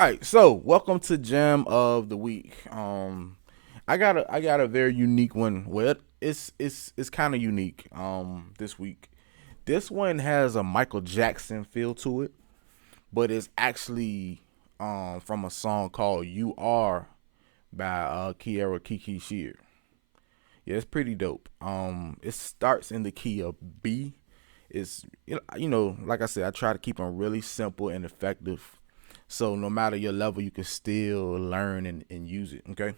All right, so welcome to Gem of the Week. I got a very unique one. Well, it's kind of unique. This week, this one has a Michael Jackson feel to it, but it's actually from a song called "You Are" by Kierra Sheard. Yeah, it's pretty dope. It starts in the key of B. It's like I said, I try to keep them really simple and effective. So no matter your level, you can still learn and use it. Okay.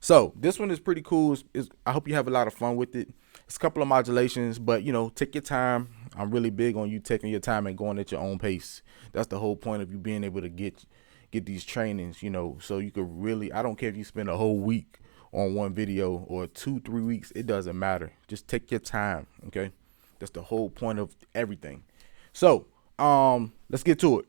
So this one is pretty cool. I hope you have a lot of fun with it. It's a couple of modulations, but take your time. I'm really big on you taking your time and going at your own pace. That's the whole point of you being able to get these trainings, so you could really, I don't care if you spend a whole week on one video or 2-3 weeks, it doesn't matter. Just take your time, okay? That's the whole point of everything. So, let's get to it.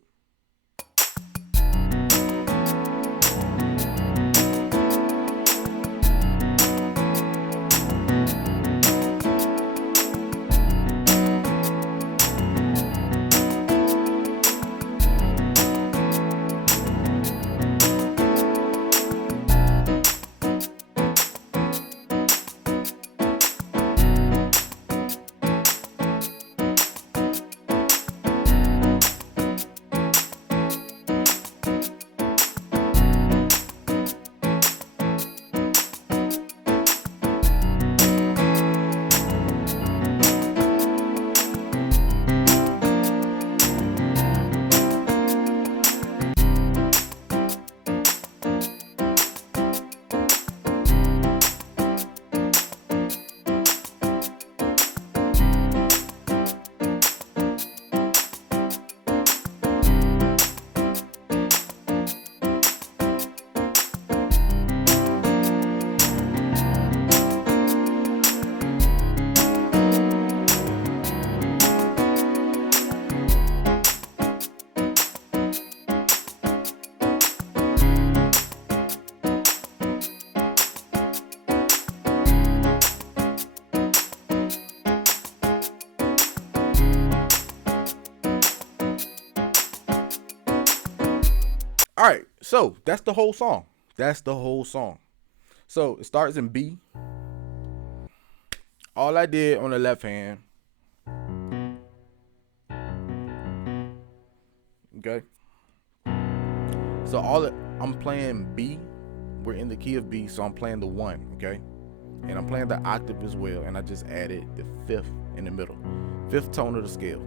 All right, so that's the whole song. That's the whole song. So it starts in B. All I did on the left hand, okay. So I'm playing B. We're in the key of B, so I'm playing the one, okay, and I'm playing the octave as well, and I just added the fifth in the middle, fifth tone of the scale.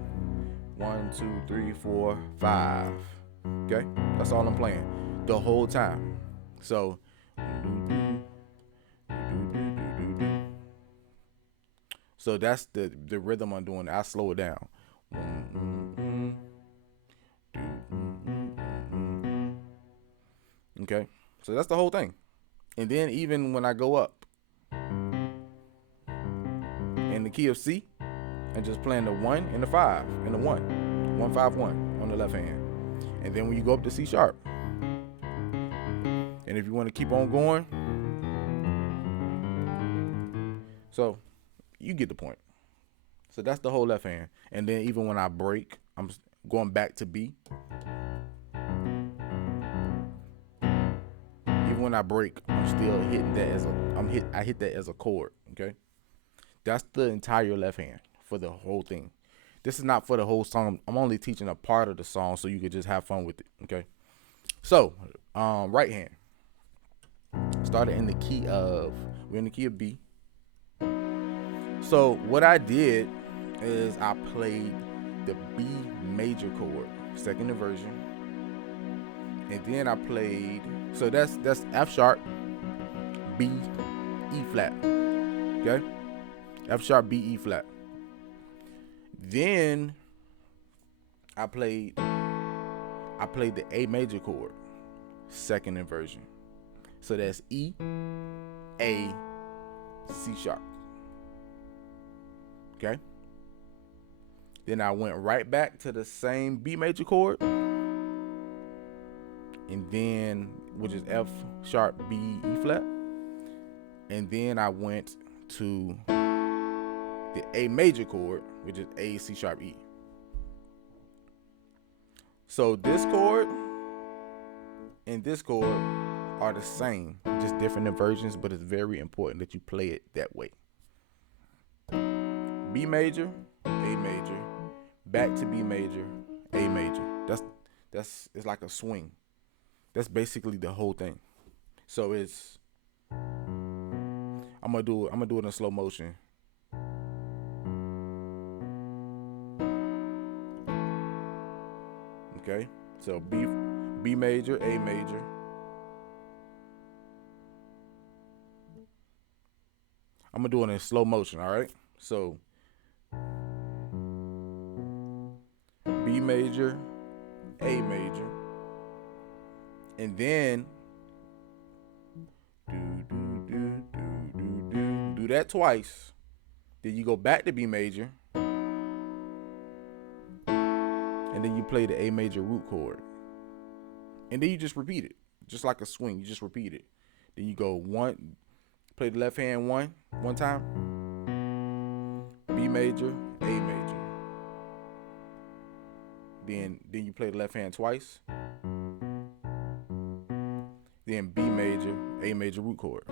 1, 2, 3, 4, 5. Okay, that's all I'm playing the whole time. So, so that's the rhythm I'm doing. I slow it down. Okay, so that's the whole thing. And then even when I go up in the key of C, and just playing the 1 and the 5 and the 1, 1, 5, 1 on the left hand. And then when you go up to C sharp, and if you want to keep on going, so you get the point. So that's the whole left hand. And then even when I break, I'm going back to B. Even when I break, I'm still hitting that I hit that as a chord. Okay, that's the entire left hand for the whole thing. This is not for the whole song. I'm only teaching a part of the song so you could just have fun with it. Okay, so right hand started in the key of we're in the key of B. So what I did is I played the B major chord, second inversion, and then I played. So that's F sharp, B, E flat. Okay, F sharp, B, E flat. Then I played the A major chord, second inversion. So that's E, A, C sharp. Okay. Then I went right back to the same B major chord, and then which is F sharp, B, E flat, and then I went to the A major chord, which is A, C sharp, E. So this chord and this chord are the same, just different inversions, but it's very important that you play it that way. B major, A major, back to B major, A major. That's it's like a swing. That's basically the whole thing. So I'm gonna do it in slow motion. Okay, so B major, A major. I'm gonna do it in slow motion. All right. So B major, A major, and then do that twice. Then you go back to B major, and then you play the A major root chord, and then you just repeat it, just like a swing. You just repeat it. Then you go one, play the left hand one time, B major, A major. Then you play the left hand twice, then B major, A major root chord.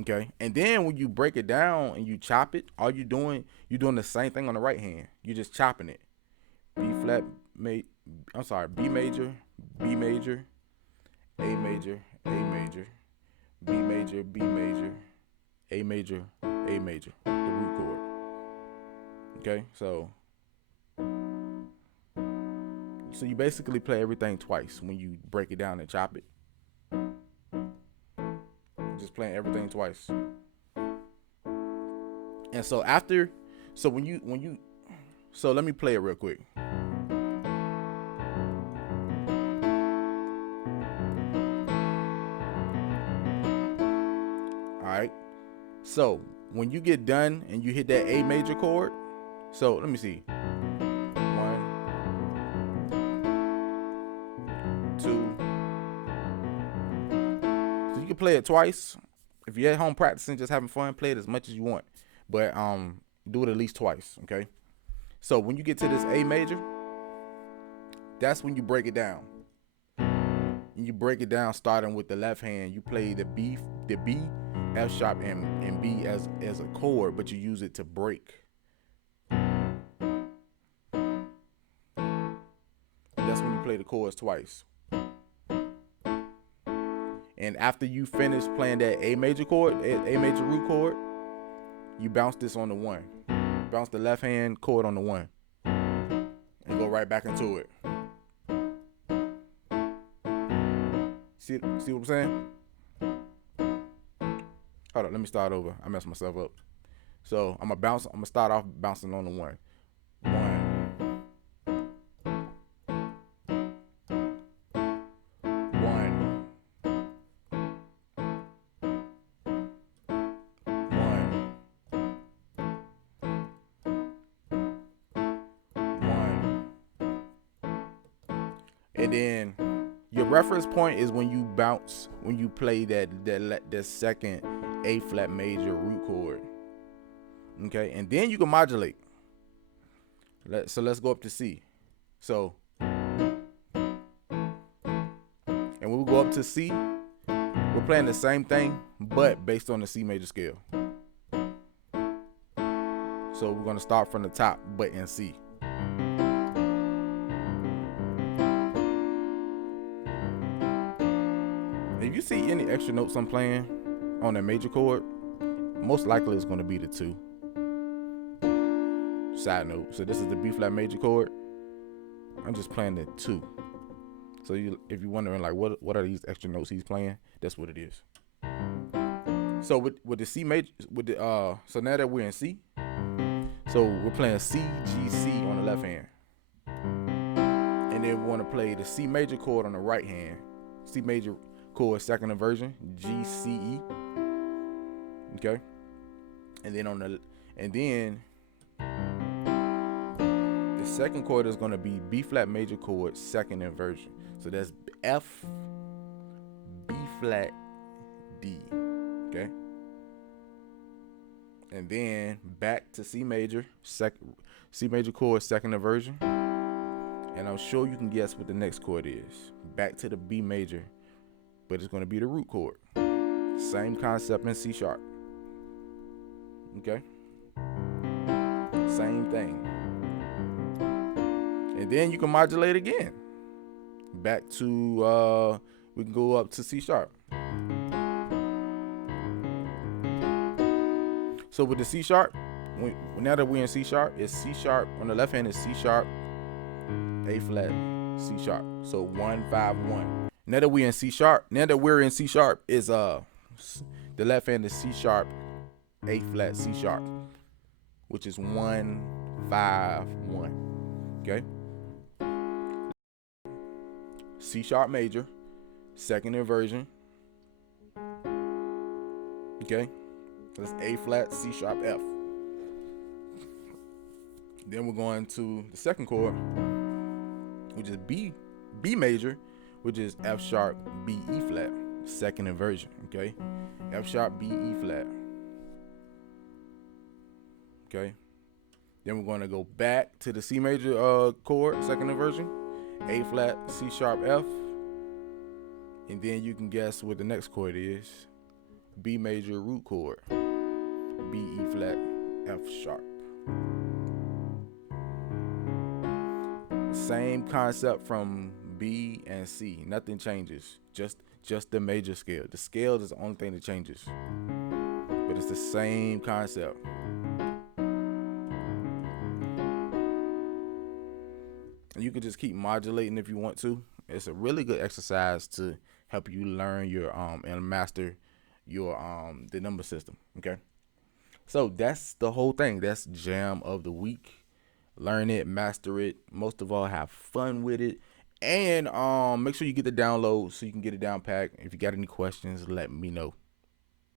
Okay, and then when you break it down and you chop it, all you're doing the same thing on the right hand. You're just chopping it. B major, B major, A major, A major, B major, B major, A major, A major, the root chord. Okay, so you basically play everything twice when you break it down and chop it. Just playing everything twice. And so so let me play it real quick. Alright. So when you get done and you hit that A major chord, so let me see. 1, 2. So you can play it twice. If you're at home practicing, just having fun, play it as much as you want. But do it at least twice, okay? So when you get to this A major, that's when you break it down. And you break it down starting with the left hand. You play the B, F sharp, and B as a chord, but you use it to break. And that's when you play the chords twice. And after you finish playing that A major chord, A major root chord, you bounce this on the 1. Bounce the left hand chord on the 1. And go right back into it. See what I'm saying? Hold on, let me start over. I messed myself up. So I'm gonna start off bouncing on the 1. 1. And then your reference point is when you play that second A flat major root chord. Okay, and then you can modulate. So let's go up to C. So, and when we go up to C, we're playing the same thing, but based on the C major scale. So we're gonna start from the top, but in C. If you see any extra notes I'm playing on that major chord, most likely it's going to be the 2. Side note. So this is the B flat major chord. I'm just playing the 2. So if you're wondering like what are these extra notes he's playing, that's what it is. So with the C major, so now that we're in C, so we're playing C, G, C on the left hand, and then we want to play the C major chord on the right hand. C major chord second inversion, G, C, E. Okay, and then the second chord is going to be B flat major chord second inversion. So that's F, B flat, D. Okay, and then back to C major chord second inversion, and I'm sure you can guess what the next chord is. Back to the B major, but it's going to be the root chord. Same concept in C sharp. Okay? Same thing. And then you can modulate again. Back to, we can go up to C sharp. So with the C sharp, now that we're in C sharp, it's C sharp. On the left hand is C sharp, A flat, C sharp. So 1, 5, 1. Now that we're in C sharp, is the left hand is C sharp, A flat, C sharp, which is 1, 5, 1. Okay. C sharp major, second inversion. Okay. That's A flat, C sharp, F. Then we're going to the second chord, which is B major, which is F sharp, B, E flat, second inversion. Okay, F sharp, B, E flat. Okay. Then we're going to go back to the C major chord, second inversion, A flat, C sharp, F. And then you can guess what the next chord is. B major root chord, B, E flat, F sharp. Same concept from B and C. Nothing changes. Just the major scale. The scale is the only thing that changes. But it's the same concept. And you can just keep modulating if you want to. It's a really good exercise to help you learn your and master your the number system. Okay. So that's the whole thing. That's Jam of the Week. Learn it, master it. Most of all, have fun with it. And make sure you get the download so you can get it down packed. If you got any questions, let me know.